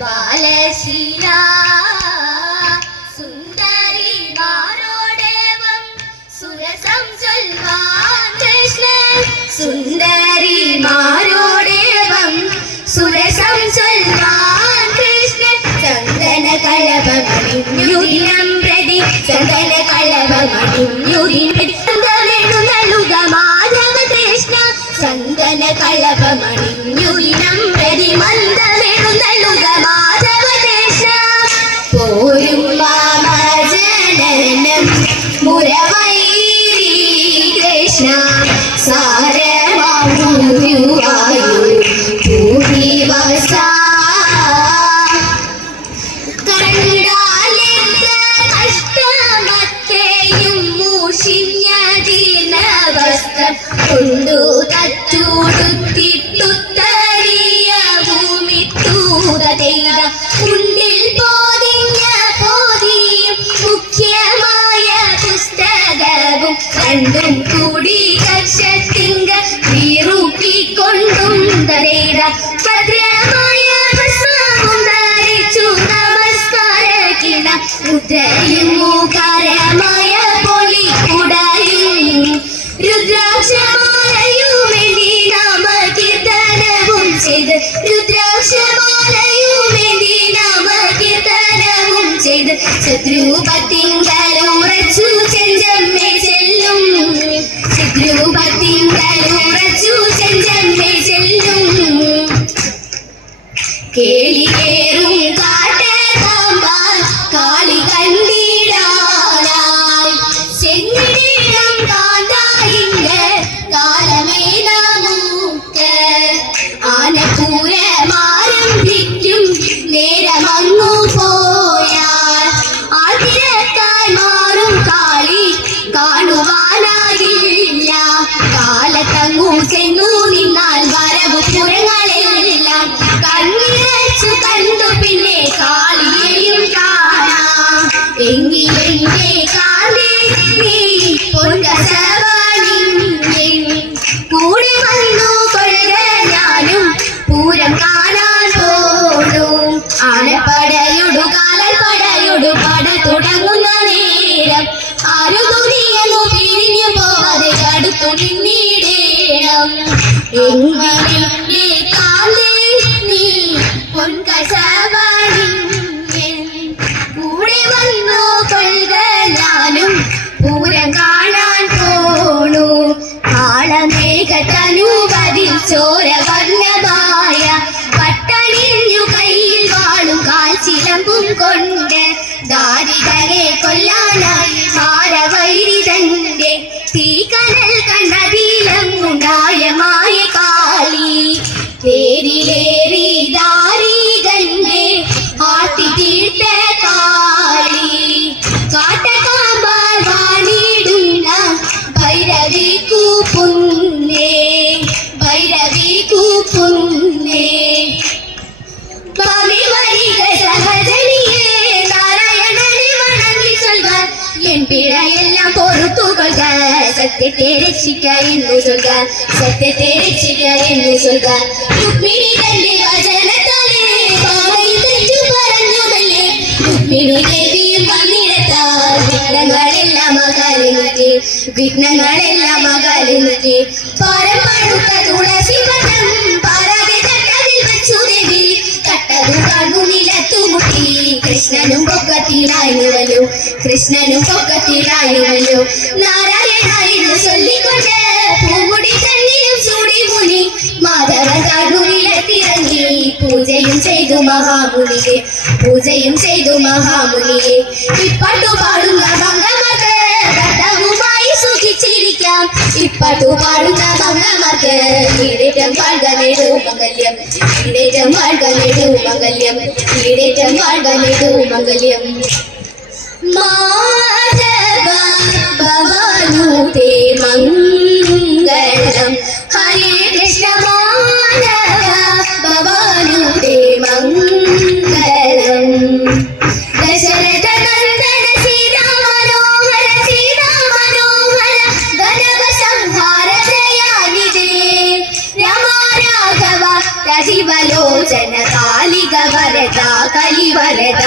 ബാലശീല സുന്ദരിമാരോടേവം സുരസം ചൊൽവാൻ കൃഷ്ണൻ സുന്ദരിമാരോടേവം സുരസം ചൊൽവാൻ കൃഷ്ണൻ ചന്ദന കളഭമണിഞ്ഞുദിനം പ്രതി ചന്ദന കളഭമണിഞ്ഞുദിനം നൽകുക മാധവ കൃഷ്ണ ചന്ദന കളഭമണിഞ്ഞുദിനം പ്രതി മന്ദമെഴുന്നള്ളുക മാധവ കൃഷ്ണ പോരും വാമജനനം മുരവൈരി കൃഷ്ണ സാരമായുവായു ഭൂരിവസ കണ്ടാലെത്ര കഷ്ടമത്തെയും മൂഷിഞ്ഞ ദീനവസ്ത്രം കൊണ്ടു തച്ചൂടുത്തിട്ടുത്തരിയ ഭൂമിട്ടൂത ചെയ്ത ഉണ്ടിൽ പോതിഞ്ഞ പോതിയും മുഖ്യമായ പുസ്തകവും രണ്ടും കൂടി കക്ഷത്തിങ്ക വീറുപ്പിക്കൊണ്ടും തരേത ഭദ്രമായ ഭസ്മവും ധരിച്ചു നമസ്കാരക്കിണ മുദ്രയും മൂകാരമായ പൊലിക്കുടയും രുദ്രാക്ഷമാലയുമെന്തി നാമകീർത്തനവും ചെയ്ത് രുദ്രാക്ഷമാലയുമെന്തി നാമകീർത്തനവും ചെയ്ത് ശത്രുപത്തിങ്കലുറച്ചു ചെഞ്ചമ്മേ ചെല്ലും ശത്രുപത്തിങ്കലുറച്ചു ചെഞ്ചമ്മേ ചെല്ലും കേളിയേറും കാട്ടേമ്പാൽ കാളി കണ്ടിടാനായി ചെന്നിടം കാന്തായിന്റെ കാലമേ നമുക്ക് ആനപൂരമാരംഭിക്കും നേരമങ്ങു പോയാൽ ആതിരക്കായി മാറും കാളി കാണുവാനാകില്ല കാലത്തങ്ങു ചെന്നു നിന്നാൽ വരവു പുറങ്ങളെല്ലാം കണ്ണിറച്ചു കണ്ടു പിന്നെ കാളിയെയും കാണാം എങ്കിലെന്റെ കാളി നീ പൊൻകസവാണിൻ കൂടെ വന്നു കൊള്ളുക ഞാനും പൂരം കാണാൻ പോടും ആനപ്പടയൊടു കാലപ്പടയൊടു പട തുടങ്ങുന്ന നേരം ആരു തുനിയങ്ങു പിരിഞ്ഞു പോവാതെ അടുത്തു നിന്നിടേണം എങ്കിലെന്റെ കാളി നീ പൊൻകസവാണിൻ കൂടെ വന്നു കൊള്ളുക ഞാനും പൂരം കാണാൻ പോണു കാളമേഘതനുവതിൽ ചോരവർണ്ണമായ പട്ടണിഞ്ഞു കയ്യിൽ വാളും കാൽച്ചിലമ്പും കൊണ്ട് ദാരികരെ കൊല്ലാനായി മാരവൈരിതന്റെ തീക്കനൽ കണ്ടതിലങ്ങുണ്ടായ മായ കാളി തേരിലേറി ദാരികന്റെ ആട്ടി തീർത്ത കാളി കാട്ടകാമ്പാൽ വാണിടുന്ന ഭൈരവി കൂപ്പുന്നേ ഭൈരവി കൂപ്പുന്നേ പാമി വരിക സഹജനിയേ നാരായണനെ വണങ്ങി ചൊൽക എൻ പിഴയെല്ലാം പൊറുത്തു കൊള്ളുക സത്യത്തെ രക്ഷിക്ക എന്നു ചൊൽക സത്യത്തെ രക്ഷിക്ക എന്നു ചൊൽക രുക്മിണി തന്റെ വചനത്താലേ പാവയിൽ തെറ്റു പറഞ്ഞുമല്ലേ രുക്മിണി ദേവിയും വന്നിടത്താൽ വിഘ്നങ്ങളെല്ലാം അകലുന്നേ വിഘ്നങ്ങളെല്ലാം അകലുന്നേ പരമടുത്ത തുളസി വനം പാരാതെ തട്ടതിൽ വെച്ചു ദേവി തട്ടതു കാണു നിലത്തു മുട്ടി കൃഷ്ണനും പൊക്കത്തിലായുവല്ലോ കൃഷ്ണനും പൊക്കത്തിലായുവല്ലോ നാരായണ എന്ന് ചൊല്ലിക്കൊണ്ട് പൂമുടി തന്നിലും ചൂടി മുനി മാധവൻ കാണു നിലത്തിറങ്ങി പൂജയും ചെയ്തു മഹാമുനിയെ പൂജയും ചെയ്തു മഹാമുനിയെ ഇപ്പാട്ടു പാടുന്ന മംഗമാർക്ക് ഭർത്താവുമായി സുഖിച്ചിരിക്കാം ഇപ്പാട്ടു പാടുന്ന മംഗമാർക്ക് ഈടേറ്റം വാഴ്ക നേടൂ മംഗല്യം ഈടേറ്റം വാഴ്ക നേടൂ മംഗല്യം ഈടേറ്റം വാഴ്ക നേടൂ മംഗല്യം മാധവ ഭവാനുതേ മംഗളം ഹരേ കൃഷ്ണ മാധവ ഭവാനുതേ മംഗളം ദശരഥ നന്ദന സീതാ മനോഹര ഗണവ സംഹാര ജയാനിധേ രാമ രാഘവ രാജീവലോചന കാലിക വരദ കലിവരദ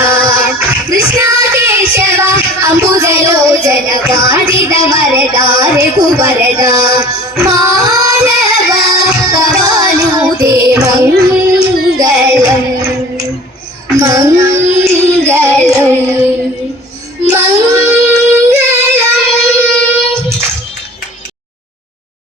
കൃഷ്ണ കേശവ അംബുജലോചന വാണിത വരദ രഘുവരദ